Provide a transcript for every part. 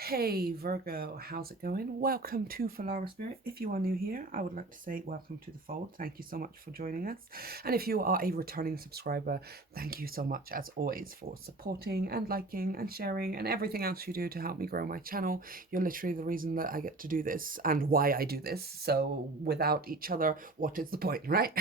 Hey Virgo, how's it going? Welcome to Filara Spirit. If you are new here, I would like to say welcome to the fold. Thank you so much for joining us. And if you are a returning subscriber, thank you so much as always for supporting and liking and sharing and everything else you do to help me grow my channel. You're literally the reason that I get to do this and why I do this. So without each other, what is the point, right?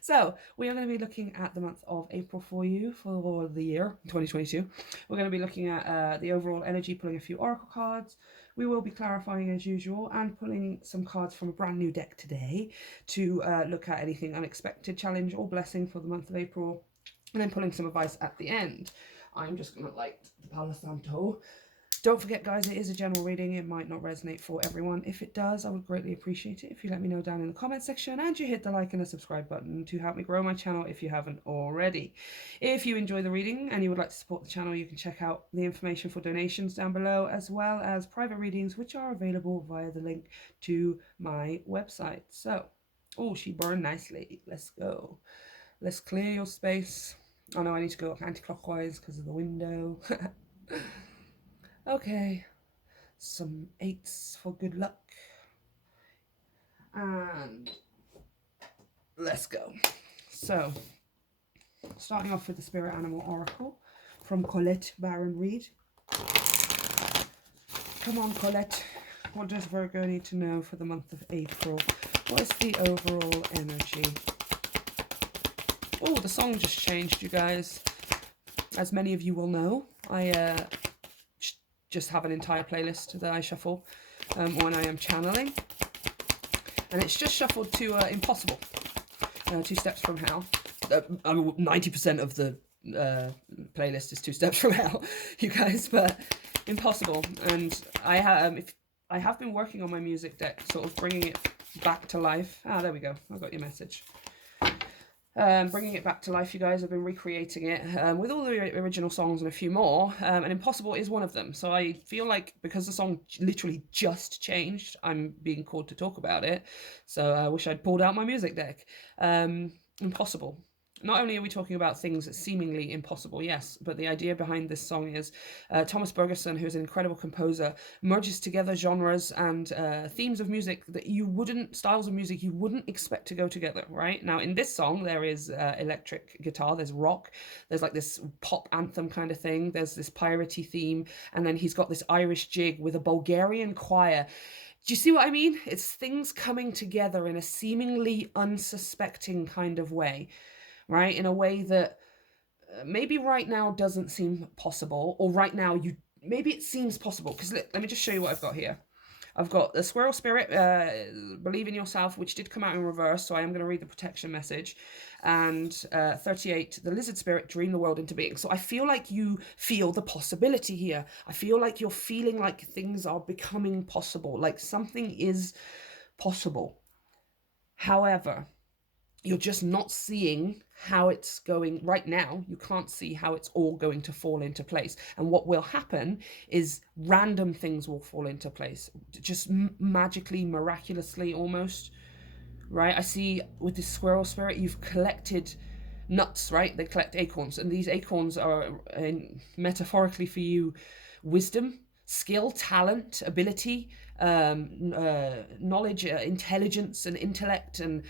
So we are going to be looking at the month of April for you for the year 2022. We're going to be looking at the overall energy, pulling a few oracle cards. We will be clarifying as usual and pulling some cards from a brand new deck today to look at anything unexpected, challenge or blessing for the month of April, and then pulling some advice at the end. I'm just going to light the Palo Santo. Don't forget, guys, it is a general reading. It might not resonate for everyone. If it does, I would greatly appreciate it if you let me know down in the comment section and you hit the like and the subscribe button to help me grow my channel if you haven't already. If you enjoy the reading and you would like to support the channel, you can check out the information for donations down below, as well as private readings, which are available via the link to my website. So, oh, she burned nicely. Let's go. Let's clear your space. Oh no, I need to go anti-clockwise because of the window. Okay, some eights for good luck. And let's go. So, starting off with the Spirit Animal Oracle from Colette Baron Reed. Come on, Colette. What does Virgo need to know for the month of April? What is the overall energy? Oh, the song just changed, you guys. As many of you will know, I just have an entire playlist that I shuffle when I am channeling. And it's just shuffled to Impossible, Two Steps from Hell. 90% of the playlist is Two Steps from Hell, you guys, but Impossible. And I have been working on my music deck, sort of bringing it back to life. Ah, there we go. I got your message. Bringing it back to life, you guys. Have been recreating it with all the original songs and a few more, and Impossible is one of them. So I feel like because the song literally just changed, I'm being called to talk about it. So I wish I'd pulled out my music deck. Impossible. Not only are we talking about things that seemingly impossible, yes, but the idea behind this song is Thomas Bergerson, who's an incredible composer, merges together genres and themes of music that styles of music you wouldn't expect to go together, right? Now, in this song, there is electric guitar, there's rock, there's like this pop anthem kind of thing, there's this piratey theme, and then he's got this Irish jig with a Bulgarian choir. Do you see what I mean? It's things coming together in a seemingly unsuspecting kind of way, right? In a way that maybe right now doesn't seem possible, or right now maybe it seems possible. Because let me just show you what I've got here. I've got the Squirrel Spirit, Believe in Yourself, which did come out in reverse, so I am going to read the protection message. And 38, the Lizard Spirit, Dream the World into Being. So I feel like you feel the possibility here. I feel like you're feeling like things are becoming possible, like something is possible. However, you're just not seeing how it's going right now. You can't see how it's all going to fall into place. And what will happen is random things will fall into place, just magically, miraculously almost, right? I see with this Squirrel Spirit, you've collected nuts, right? They collect acorns, and these acorns are metaphorically for you wisdom, skill, talent, ability, knowledge, intelligence and intellect and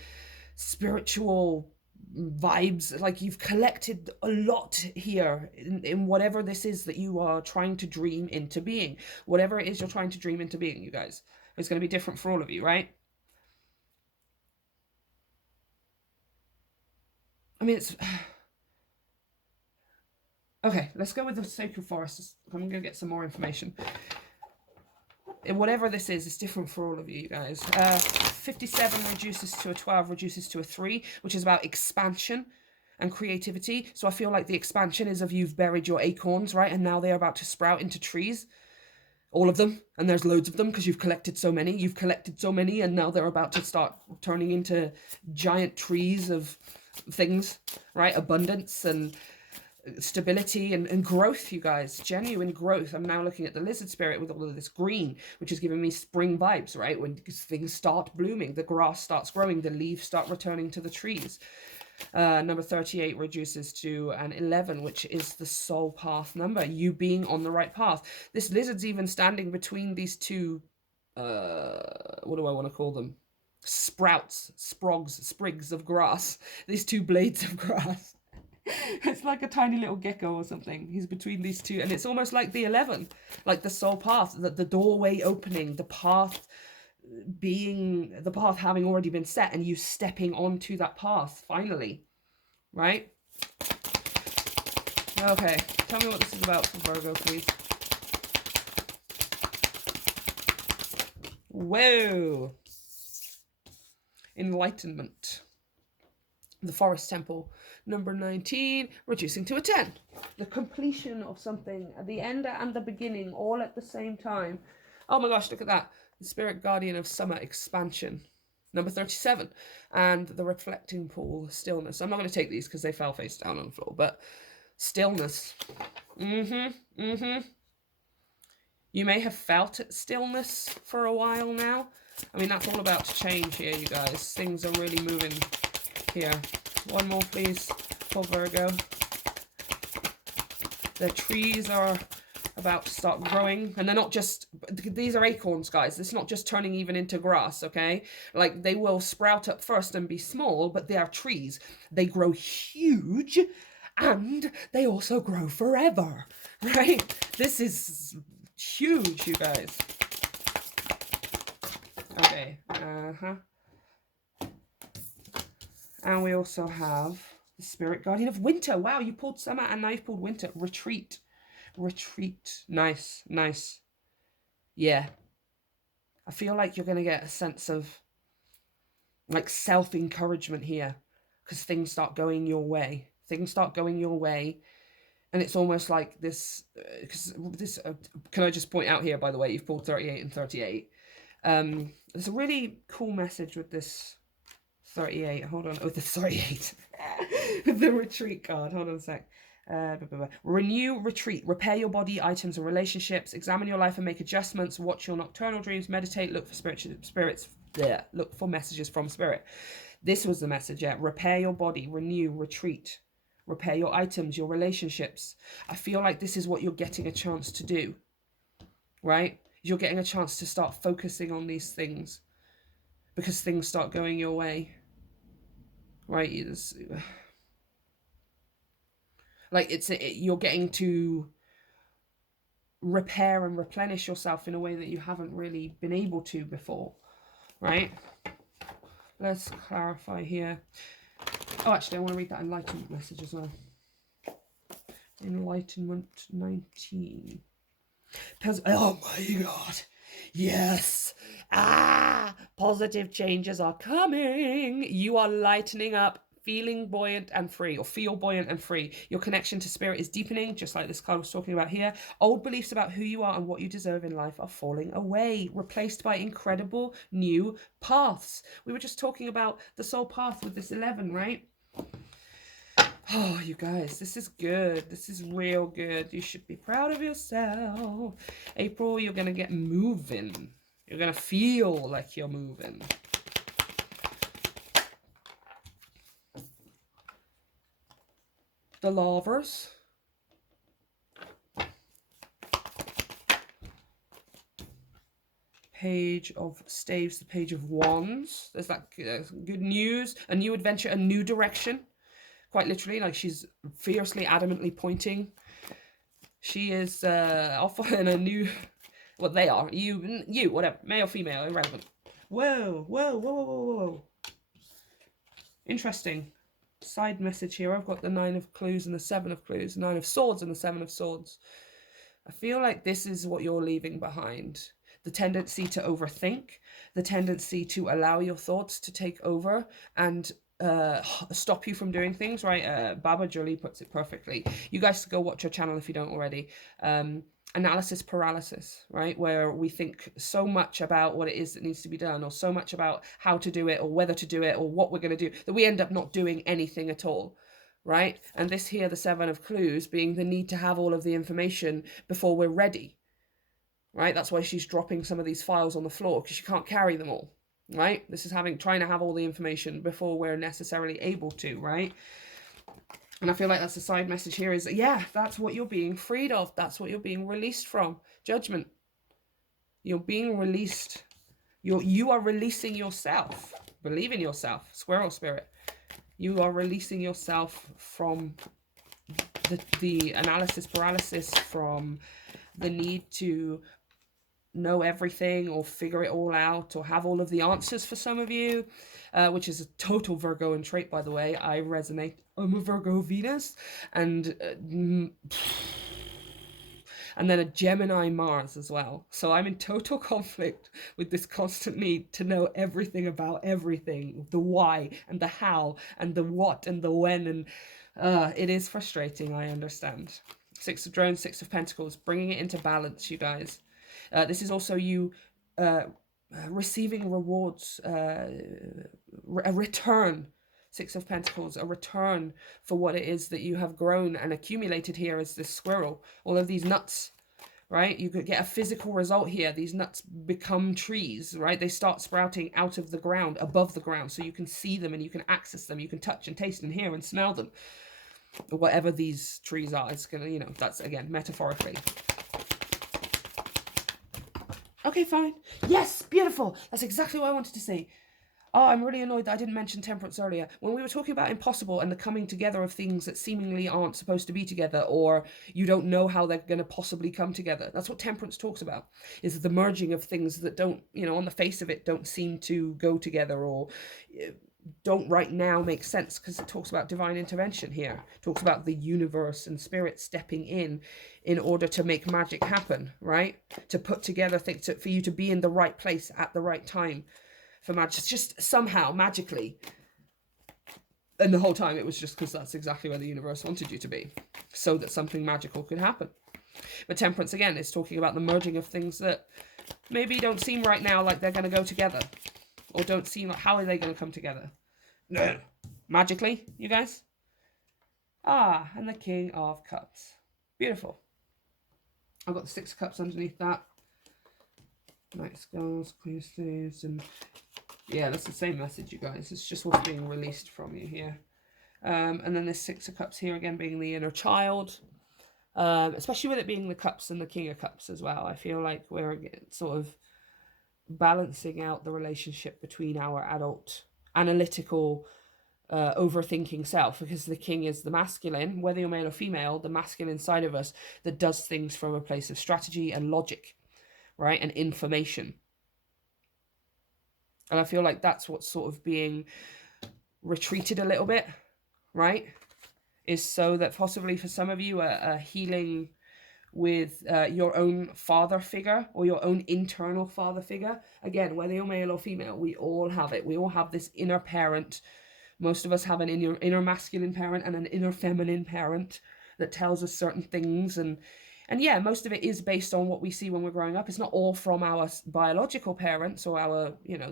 spiritual vibes. Like you've collected a lot here in whatever this is that you are trying to dream into being. Whatever it is you're trying to dream into being, you guys. It's going to be different for all of you, right? I mean, it's... Okay, let's go with the Sacred Forest. I'm going to get some more information. Whatever this is, it's different for all of you guys. 57 reduces to a 12, reduces to a 3, which is about expansion and creativity. So I feel like the expansion is of you've buried your acorns, right? And now they're about to sprout into trees. All of them. And there's loads of them because you've collected so many. You've collected so many, and now they're about to start turning into giant trees of things, right? Abundance and stability and growth, you guys. Genuine growth. I'm now looking at the Lizard Spirit with all of this green, which is giving me spring vibes, right? When things start blooming, the grass starts growing, the leaves start returning to the trees. Number 38 reduces to an 11, which is the soul path number, you being on the right path. This lizard's even standing between these two, what do I want to call them? Sprouts, sprigs of grass. These two blades of grass. It's like a tiny little gecko or something. He's between these two, and it's almost like the 11, like the soul path, the doorway opening, the path having already been set, and you stepping onto that path finally, right? Okay, tell me what this is about for Virgo, please. Whoa. Enlightenment. The Forest Temple. Number 19, reducing to a 10. The completion of something at the end and the beginning, all at the same time. Oh my gosh, look at that. The Spirit Guardian of Summer, expansion. Number 37, and the reflecting pool, stillness. I'm not going to take these because they fell face down on the floor, but stillness. You may have felt stillness for a while now. I mean, that's all about to change here, you guys. Things are really moving here. One more, please, for Virgo. The trees are about to start growing, and they're not just, these are acorns, guys. It's not just turning even into grass, okay? Like, they will sprout up first and be small, but they are trees. They grow huge, and they also grow forever, right? This is huge, you guys. Okay, and we also have the Spirit Guardian of Winter. Wow, you pulled summer and now you've pulled winter. Retreat. Retreat. Nice, nice. Yeah. I feel like you're going to get a sense of like self-encouragement here because things start going your way. Things start going your way. And it's almost like this, because this, can I just point out here, by the way, you've pulled 38 and 38. There's a really cool message with this 38. Hold on. Oh, the 38. The retreat card. Hold on a sec. Renew, retreat, repair your body, items, and relationships. Examine your life and make adjustments. Watch your nocturnal dreams. Meditate. Look for spirits. There. Look for messages from spirit. This was the message. Yeah. Repair your body. Renew. Retreat. Repair your items, your relationships. I feel like this is what you're getting a chance to do. Right? You're getting a chance to start focusing on these things because things start going your way. Right? You're getting to repair and replenish yourself in a way that you haven't really been able to before, right? Let's clarify here. Oh, actually, I want to read that enlightenment message as well. Enlightenment 19. Oh my god. Yes. Positive changes are coming. You are lightening up. Feeling buoyant and free, or feel buoyant and free. Your connection to spirit is deepening, just like this card was talking about here. Old beliefs about who you are and what you deserve in life are falling away, replaced by incredible new paths. We were just talking about the soul path with this 11, right? Oh, you guys, this is good. This is real good. You should be proud of yourself. April, you're going to get moving. You're going to feel like you're moving. The Lovers. Page of Staves, the Page of Wands. There's that good news, a new adventure, a new direction. Quite literally, like she's fiercely, adamantly pointing. She is off in a new, well, they are, you, whatever, male, female, irrelevant. Whoa, whoa, whoa, whoa, whoa, whoa. Interesting. Side message here. I've got the 9 of Clues and the 7 of Clues, 9 of Swords and the 7 of Swords. I feel like this is what you're leaving behind. The tendency to overthink, the tendency to allow your thoughts to take over and stop you from doing things, right? Baba Jolie puts it perfectly. You guys go watch her channel if you don't already. Analysis paralysis, right? Where we think so much about what it is that needs to be done, or so much about how to do it, or whether to do it, or what we're going to do, that we end up not doing anything at all, right? And this here, the 7 of Clues, being the need to have all of the information before we're ready, right? That's why she's dropping some of these files on the floor, because she can't carry them all, right? This is trying to have all the information before we're necessarily able to, right? And I feel like that's the side message here is, yeah, that's what you're being freed of. That's what you're being released from. Judgment. You're being released. You are releasing yourself. Believe in yourself. Squirrel spirit. You are releasing yourself from the analysis paralysis, from the need to know everything or figure it all out or have all of the answers for some of you, which is a total Virgoan trait, by the way. I resonate. I'm a Virgo Venus, and then a Gemini Mars as well. So I'm in total conflict with this constant need to know everything about everything, the why and the how and the what and the when, and it is frustrating, I understand. Six of Drones, Six of Pentacles, bringing it into balance, you guys. This is also you receiving rewards, a return. Six of Pentacles, a return for what it is that you have grown and accumulated here as this squirrel. All of these nuts, right? You could get a physical result here. These nuts become trees, right? They start sprouting out of the ground, above the ground, so you can see them and you can access them. You can touch and taste and hear and smell them. Whatever these trees are, it's gonna, you know, that's, again, metaphorically. Okay, fine. Yes, beautiful. That's exactly what I wanted to say. Oh, I'm really annoyed that I didn't mention temperance earlier. When we were talking about impossible and the coming together of things that seemingly aren't supposed to be together, or you don't know how they're going to possibly come together. That's what temperance talks about, is the merging of things that don't, you know, on the face of it, don't seem to go together, or don't right now make sense, because it talks about divine intervention here. It talks about the universe and spirit stepping in order to make magic happen, right? To put together things, for you to be in the right place at the right time. For magic, just somehow magically, and the whole time it was just because that's exactly where the universe wanted you to be, so that something magical could happen. But temperance, again, is talking about the merging of things that maybe don't seem right now like they're going to go together, or don't seem like, how are they going to come together? No, magically, you guys. Ah, and the King of Cups, beautiful. I've got the Six of Cups underneath that. Knight of Skulls, Queen of Staves, and yeah, that's the same message, you guys. It's just what's being released from you here. And then this Six of Cups here, again, being the inner child. Especially with it being the Cups and the King of Cups as well. I feel like we're sort of balancing out the relationship between our adult, analytical, overthinking self. Because the King is the masculine, whether you're male or female, the masculine side of us that does things from a place of strategy and logic, right? And information. And I feel like that's what's sort of being retreated a little bit, right? Is so that possibly for some of you, a healing with your own father figure, or your own internal father figure. Again, whether you're male or female, we all have it. We all have this inner parent. Most of us have an inner masculine parent and an inner feminine parent that tells us certain things. And yeah, most of it is based on what we see when we're growing up. It's not all from our biological parents or our, you know,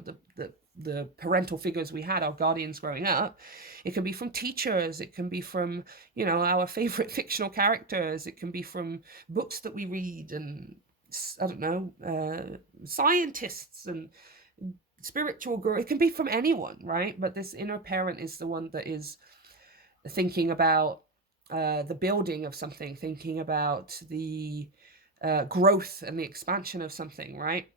the parental figures we had, our guardians growing up. It can be from teachers. It can be from, you know, our favorite fictional characters. It can be from books that we read, and I don't know, scientists and spiritual guru. It can be from anyone, right? But this inner parent is the one that is thinking about the building of something, thinking about the growth and the expansion of something, right?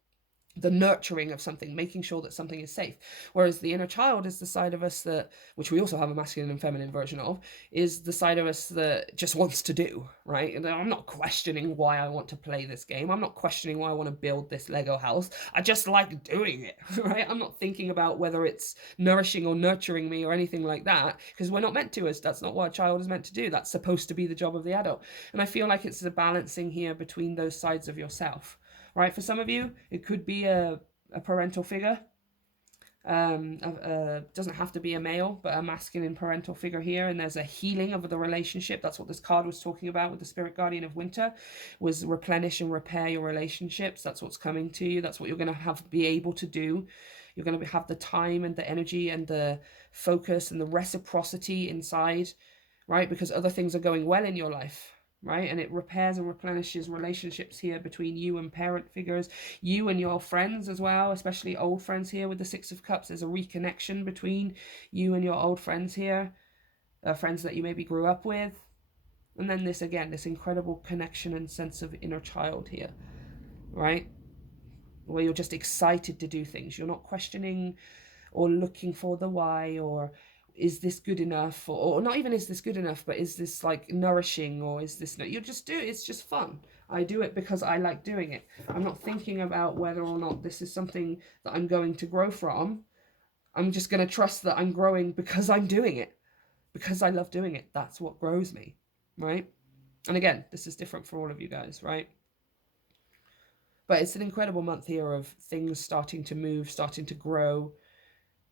The nurturing of something, making sure that something is safe. Whereas the inner child is the side of us that, which we also have a masculine and feminine version of, is the side of us that just wants to do, right? And I'm not questioning why I want to play this game. I'm not questioning why I want to build this Lego house. I just like doing it, right? I'm not thinking about whether it's nourishing or nurturing me or anything like that, because we're not meant to. That's not what a child is meant to do. That's supposed to be the job of the adult. And I feel like it's the balancing here between those sides of yourself. Right, for some of you, it could be a parental figure. Doesn't have to be a male, but a masculine parental figure here. And there's a healing of the relationship. That's what this card was talking about with the Spirit Guardian of Winter, was replenish and repair your relationships. That's what's coming to you. That's what you're going to be able to do. You're going to have the time and the energy and the focus and the reciprocity inside, right? Because other things are going well in your life. right? And it repairs and replenishes relationships here between you and parent figures, you and your friends as well, especially old friends here with the Six of Cups. There's a reconnection between you and your old friends here, friends that you maybe grew up with. And then this, again, this incredible connection and sense of inner child here, right? Where you're just excited to do things. You're not questioning or looking for the why, or is this good enough, or not even is this good enough, but is this like nourishing, or is this, no, you just do it. It's just fun. I do it because I like doing it. I'm not thinking about whether or not this is something that I'm going to grow from. I'm just going to trust that I'm growing because I'm doing it, because I love doing it. That's what grows me, right? And again, this is different for all of you guys, right? But it's an incredible month here of things starting to move, starting to grow,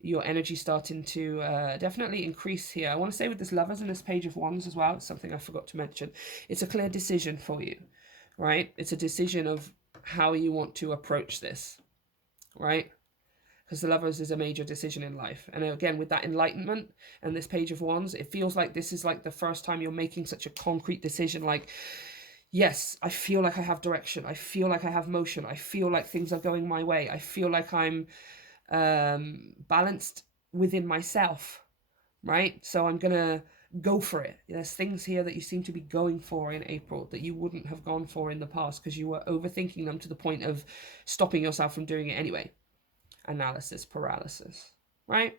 your energy starting to definitely increase here. I want to say with this Lovers and this Page of Wands as well, it's something I forgot to mention. It's a clear decision for you, right? It's a decision of how you want to approach this, right? Because the Lovers is a major decision in life. And again, with that enlightenment and this Page of Wands, it feels like this is like the first time you're making such a concrete decision, like, yes, I feel like I have direction. I feel like I have motion. I feel like things are going my way. I feel like I'm balanced within myself, right? So I'm gonna go for it. There's things here that you seem to be going for in April that you wouldn't have gone for in the past because you were overthinking them to the point of stopping yourself from doing it anyway. Analysis paralysis, right?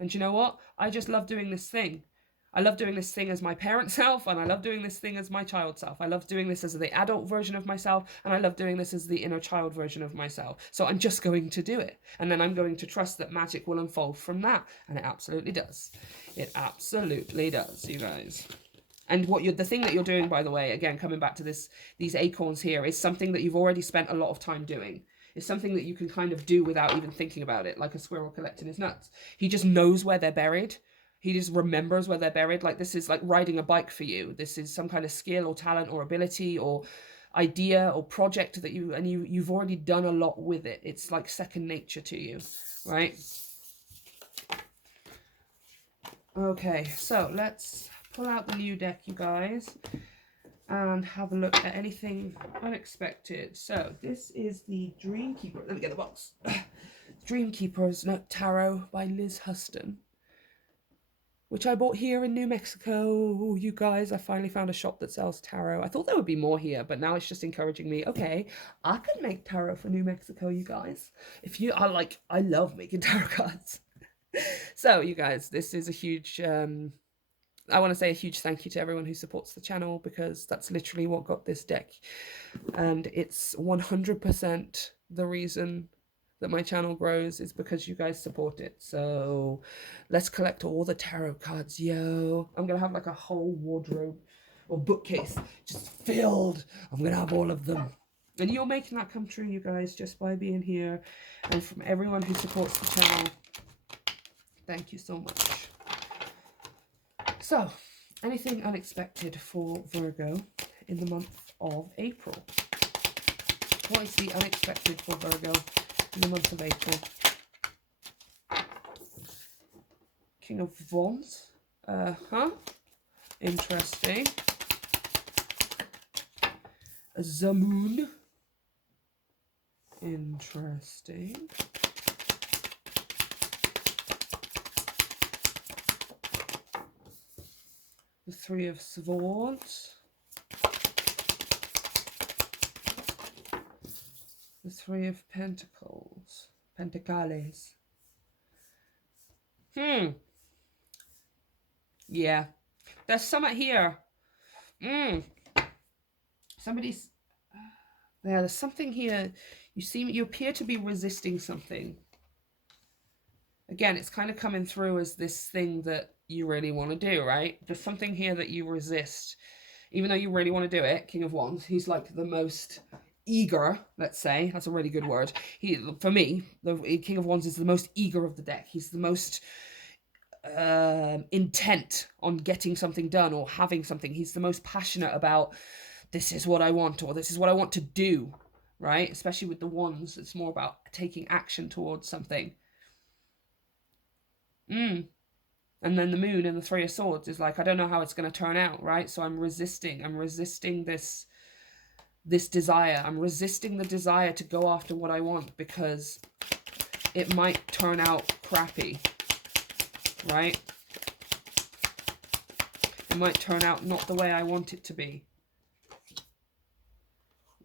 And you know what? I just love doing this thing. I love doing this thing as my parent self, and I love doing this thing as my child self. I love doing this as the adult version of myself, and I love doing this as the inner child version of myself. So I'm just going to do it. And then I'm going to trust that magic will unfold from that. And it absolutely does. It absolutely does, you guys. And the thing that you're doing, by the way, again, coming back to these acorns here, is something that you've already spent a lot of time doing. It's something that you can kind of do without even thinking about it, like a squirrel collecting his nuts. He just knows where they're buried. He just remembers where they're buried. Like, this is like riding a bike for you. This is some kind of skill or talent or ability or idea or project that you've already done a lot with it. It's like second nature to you, right? Okay, so let's pull out the new deck, you guys, and have a look at anything unexpected. So this is the Dreamkeeper. Let me get the box. Dreamkeeper's Tarot by Liz Huston, which I bought here in New Mexico. You guys, I finally found a shop that sells tarot. I thought there would be more here, but now it's just encouraging me. Okay, I could make tarot for New Mexico, you guys. I love making tarot cards. So, you guys, this is a huge, I want to say a huge thank you to everyone who supports the channel, because that's literally what got this deck. And it's 100% the reason that my channel grows is because you guys support it. So let's collect all the tarot cards, yo. I'm gonna have like a whole wardrobe or bookcase just filled. I'm gonna have all of them. And you're making that come true, you guys, just by being here. And from everyone who supports the channel, thank you so much. So, anything unexpected for Virgo in the month of April? What is the unexpected for Virgo in the month of April? King of Wands. Interesting. The Moon. Interesting. The Three of Swords. The Three of Pentacles. Pentacles. Yeah. There's something here. Somebody's... there's something here. You appear to be resisting something. Again, it's kind of coming through as this thing that you really want to do, right? There's something here that you resist. Even though you really want to do it, King of Wands, he's like the most eager, let's say. That's a really good word. For me, the King of Wands is the most eager of the deck. He's the most intent on getting something done or having something. He's the most passionate about, this is what I want, or this is what I want to do, right? Especially with the Wands, it's more about taking action towards something. And then the moon and the Three of Swords is like, I don't know how it's going to turn out, right? So I'm resisting this desire. I'm resisting the desire to go after what I want because it might turn out crappy, right? It might turn out not the way I want it to be.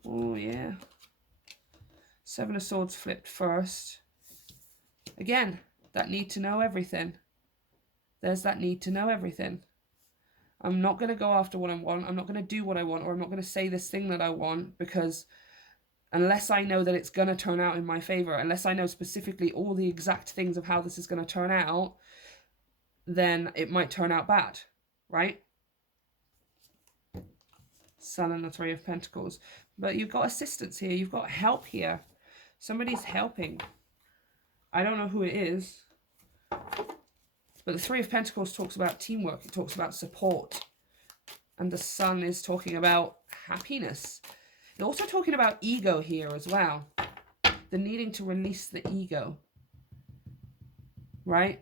Oh, yeah. Seven of Swords flipped first. Again, that need to know everything. There's that need to know everything. I'm not going to go after what I want. I'm not going to do what I want, or I'm not going to say this thing that I want, because unless I know that it's going to turn out in my favor, unless I know specifically all the exact things of how this is going to turn out, then it might turn out bad, right? Sun and the Three of Pentacles. But you've got assistance here. You've got help here. Somebody's helping. I don't know who it is. But the Three of Pentacles talks about teamwork. It talks about support. And the Sun is talking about happiness. They're also talking about ego here as well. The needing to release the ego. Right?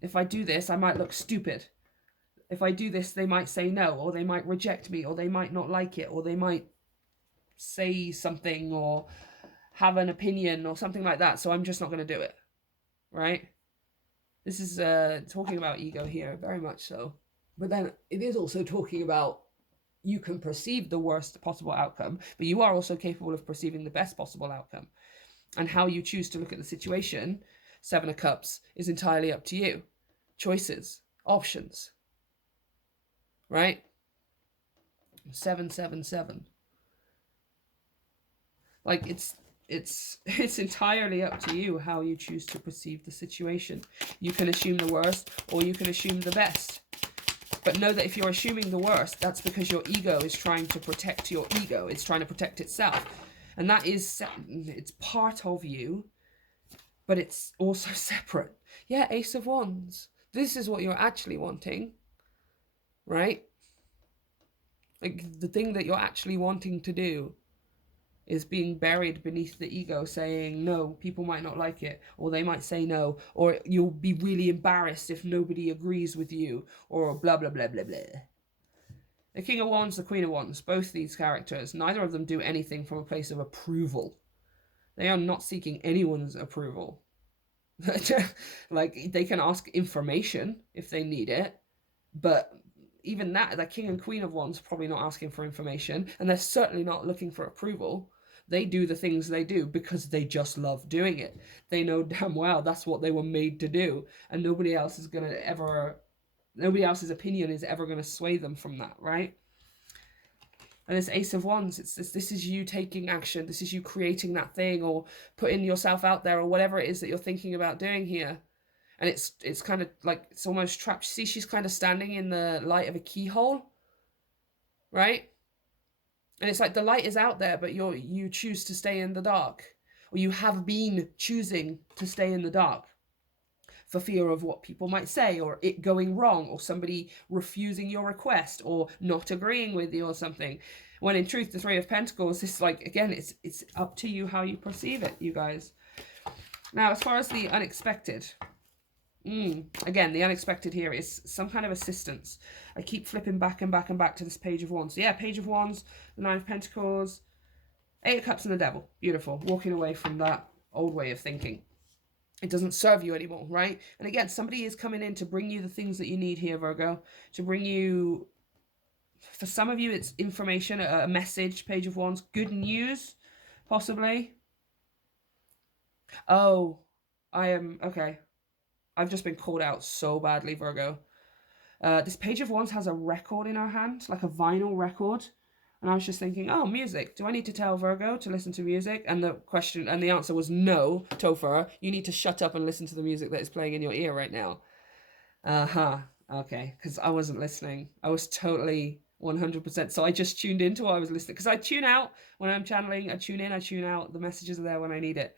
If I do this, I might look stupid. If I do this, they might say no, or they might reject me, or they might not like it, or they might say something, or have an opinion, or something like that. So I'm just not going to do it. Right? This is talking about ego here, very much so. But then it is also talking about you can perceive the worst possible outcome, but you are also capable of perceiving the best possible outcome. And how you choose to look at the situation, Seven of Cups, is entirely up to you. Choices, options, right? 777. Like it's entirely up to you how you choose to perceive the situation. You can assume the worst, or you can assume the best. But know that if you're assuming the worst, that's because your ego is trying to protect your ego. It's trying to protect itself. And that is, it's part of you, but it's also separate. Yeah, Ace of Wands. This is what you're actually wanting, right? Like, the thing that you're actually wanting to do is being buried beneath the ego, saying, no, people might not like it, or they might say no, or you'll be really embarrassed if nobody agrees with you, or blah, blah, blah, blah, blah. The King of Wands, the Queen of Wands, both these characters, neither of them do anything from a place of approval. They are not seeking anyone's approval. Like, they can ask information if they need it, but even that, the King and Queen of Wands probably not asking for information, and they're certainly not looking for approval. They do the things they do because they just love doing it. They know damn well that's what they were made to do, and nobody else's opinion is ever going to sway them from that, right? And this Ace of Wands, this is you taking action. This is you creating that thing, or putting yourself out there, or whatever it is that you're thinking about doing here. And it's kind of like, it's almost trapped. See, she's kind of standing in the light of a keyhole, right? And it's like the light is out there, but you choose to stay in the dark, or you have been choosing to stay in the dark for fear of what people might say, or it going wrong, or somebody refusing your request, or not agreeing with you, or something. When in truth, the Three of Pentacles is like, again, it's up to you how you perceive it, you guys. Now, as far as the unexpected, again, the unexpected here is some kind of assistance. I keep flipping back and back and back to this Page of Wands. So yeah, Page of Wands, the Nine of Pentacles, Eight of Cups and the Devil. Beautiful. Walking away from that old way of thinking. It doesn't serve you anymore, right? And again, somebody is coming in to bring you the things that you need here, Virgo. To bring you, for some of you, it's information, a message, Page of Wands. Good news, possibly. Oh, okay. I've just been called out so badly, Virgo. This Page of Wands has a record in her hand, like a vinyl record. And I was just thinking, oh, music. Do I need to tell Virgo to listen to music? And the answer was no, Topher. You need to shut up and listen to the music that is playing in your ear right now. Okay, because I wasn't listening. I was totally 100%. So I just tuned into what I was listening. Because I tune out when I'm channeling. I tune in, I tune out. The messages are there when I need it.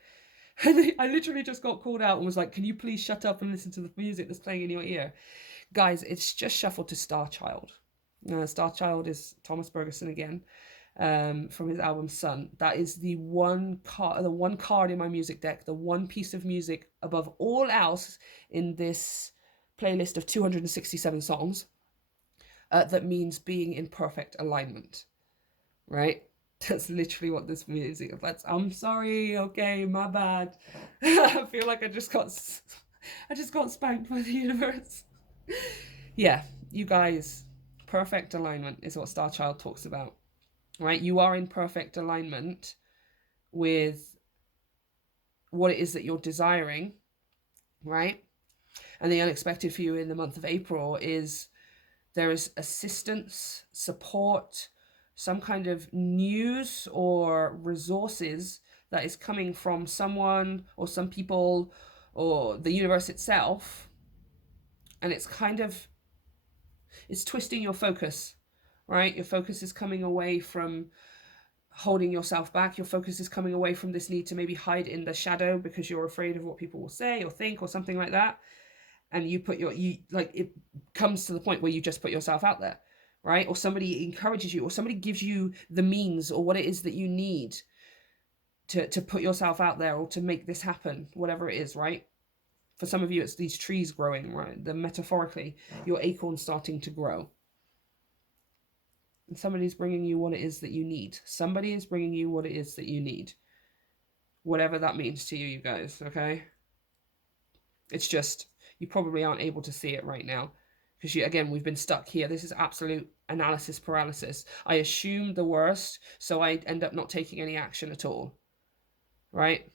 And I literally just got called out and was like, can you please shut up and listen to the music that's playing in your ear? Guys, it's just shuffled to Star Child. Star Child is Thomas Bergerson again, from his album Sun. That is the one card in my music deck, the one piece of music above all else in this playlist of 267 songs, that means being in perfect alignment, right? That's literally what this music is. I'm sorry, okay, my bad. I feel like I just got spanked by the universe. Yeah, you guys, perfect alignment is what Star Child talks about, right? You are in perfect alignment with what it is that you're desiring, right? And the unexpected for you in the month of April is there is assistance, support, some kind of news or resources that is coming from someone or some people or the universe itself. And it's twisting your focus, right? Your focus is coming away from holding yourself back. Your focus is coming away from this need to maybe hide in the shadow because you're afraid of what people will say or think or something like that. And it comes to the point where you just put yourself out there, right? Or somebody encourages you, or somebody gives you the means or what it is that you need to put yourself out there or to make this happen, whatever it is, right? For some of you, it's these trees growing, right? Metaphorically, your acorn starting to grow. And somebody's bringing you what it is that you need. Somebody is bringing you what it is that you need. Whatever that means to you, you guys, okay? It's just, you probably aren't able to see it right now. Because, again, we've been stuck here. This is absolute analysis paralysis. I assume the worst, so I end up not taking any action at all. Right?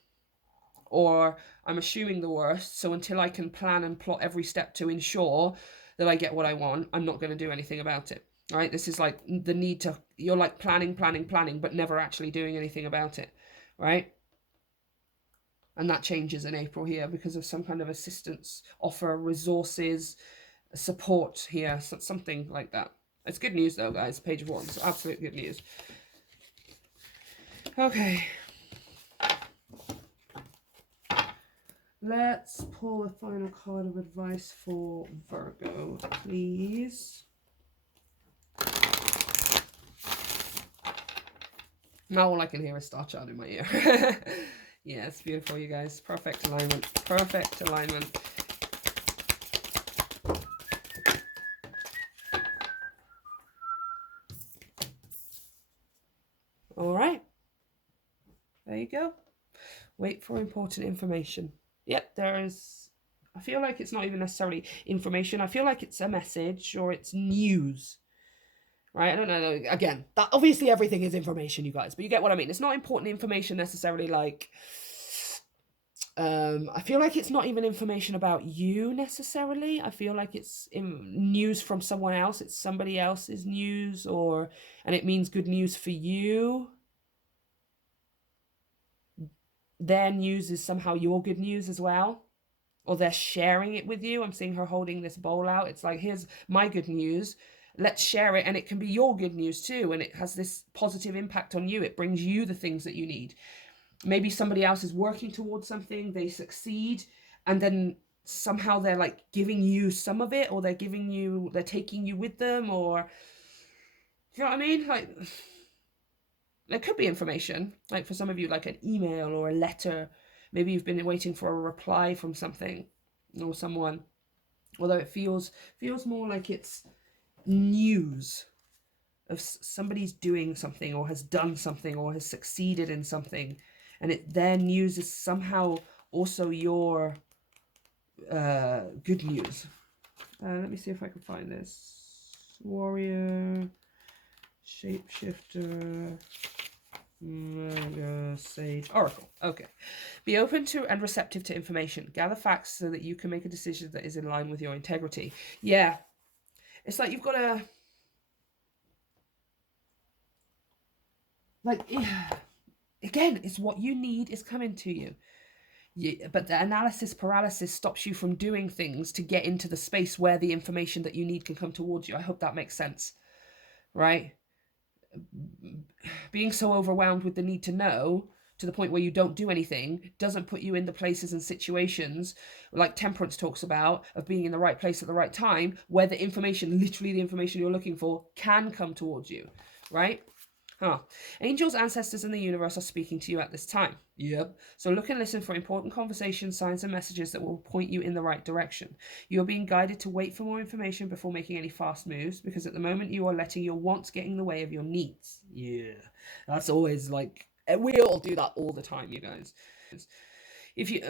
Or I'm assuming the worst, so until I can plan and plot every step to ensure that I get what I want, I'm not going to do anything about it. Right? This is like the need to, you're like planning, but never actually doing anything about it. Right? And that changes in April here because of some kind of assistance, offer, resources, support here, something like that. It's good news though, guys. Page of Wands, absolute good news. Okay. Let's pull a final card of advice for Virgo, please. Now all I can hear is Star Child in my ear. Yeah, it's beautiful, you guys. Perfect alignment. Perfect alignment. All right. There you go. Wait for important information. Yep, there is. I feel like it's not even necessarily information. I feel like it's a message or it's news. Right? I don't know. Again, that obviously everything is information, you guys, but you get what I mean. It's not important information necessarily, like I feel like it's not even information about you necessarily. I feel like it's news from someone else. It's somebody else's news, and it means good news for you. Their news is somehow your good news as well, or they're sharing it with you. I'm seeing her holding this bowl out. It's like, here's my good news. Let's share it, and it can be your good news too, and it has this positive impact on you. It brings you the things that you need. Maybe somebody else is working towards something, they succeed, and then somehow they're like giving you some of it, or they're taking you with them, or, you know what I mean? Like, there could be information, like for some of you, like an email or a letter. Maybe you've been waiting for a reply from something or someone, although it feels more like it's news of somebody's doing something or has done something or has succeeded in something, and their news is somehow also your good news. Let me see if I can find this. Warrior, shapeshifter, sage, oracle. Okay. Be open to and receptive to information. Gather facts so that you can make a decision that is in line with your integrity. Yeah. It's like you've got to, like, again, it's what you need is coming to you. But the analysis paralysis stops you from doing things to get into the space where the information that you need can come towards you. I hope that makes sense, right? Being so overwhelmed with the need to know to the point where you don't do anything doesn't put you in the places and situations like Temperance talks about, of being in the right place at the right time, where the information, literally the information you're looking for, can come towards you, right? Huh. Angels, ancestors, and the universe are speaking to you at this time. Yep. So look and listen for important conversations, signs, and messages that will point you in the right direction. You are being guided to wait for more information before making any fast moves, because at the moment you are letting your wants get in the way of your needs. Yeah. That's always like, we all do that all the time, you guys. If you,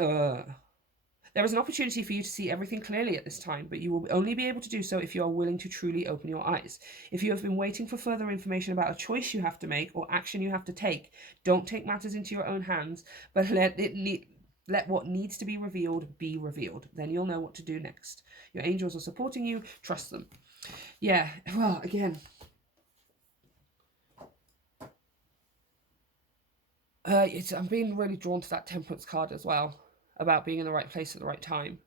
there is an opportunity for you to see everything clearly at this time, but you will only be able to do so if you are willing to truly open your eyes. If you have been waiting for further information about a choice you have to make or action you have to take, don't take matters into your own hands, but let what needs to be revealed be revealed. Then you'll know what to do next. Your angels are supporting you. Trust them. Yeah, well, again, I'm being really drawn to that Temperance card as well, about being in the right place at the right time.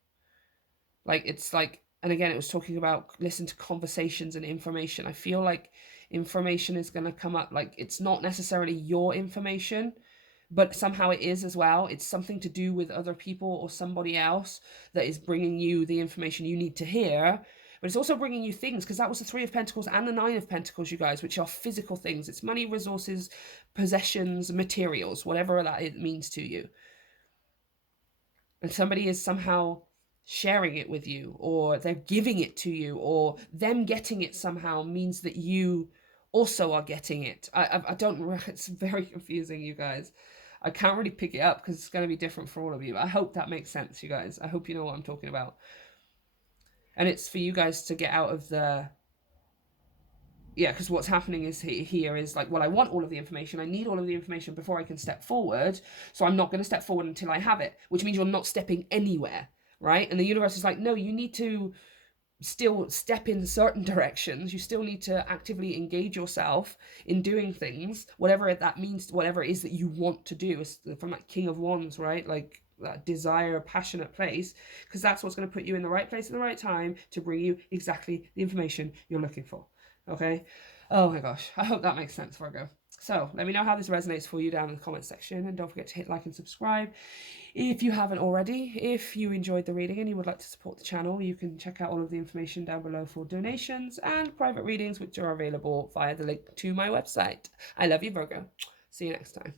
Like, it's like, and again, it was talking about listen to conversations and information. I feel like information is going to come up. Like, it's not necessarily your information, but somehow it is as well. It's something to do with other people or somebody else that is bringing you the information you need to hear. But it's also bringing you things, because that was the Three of Pentacles and the Nine of Pentacles, you guys, which are physical things. It's money, resources, possessions, materials, whatever that it means to you. And somebody is somehow sharing it with you, or they're giving it to you, or them getting it somehow means that you also are getting it. I don't, it's very confusing, you guys. I can't really pick it up because it's going to be different for all of you. I hope that makes sense, you guys. I hope you know what I'm talking about. And it's for you guys to get out of the, yeah, because what's happening is here is like, well, I want all of the information. I need all of the information before I can step forward. So I'm not going to step forward until I have it, which means you're not stepping anywhere, right? And the universe is like, no, you need to still step in certain directions. You still need to actively engage yourself in doing things, whatever that means, whatever it is that you want to do. It's from that King of Wands, right? Like that desire, passionate place, because that's what's going to put you in the right place at the right time to bring you exactly the information you're looking for. Okay. Oh my gosh. I hope that makes sense, Virgo. So let me know how this resonates for you down in the comment section, and don't forget to hit like and subscribe if you haven't already. If you enjoyed the reading and you would like to support the channel, you can check out all of the information down below for donations and private readings, which are available via the link to my website. I love you, Virgo. See you next time.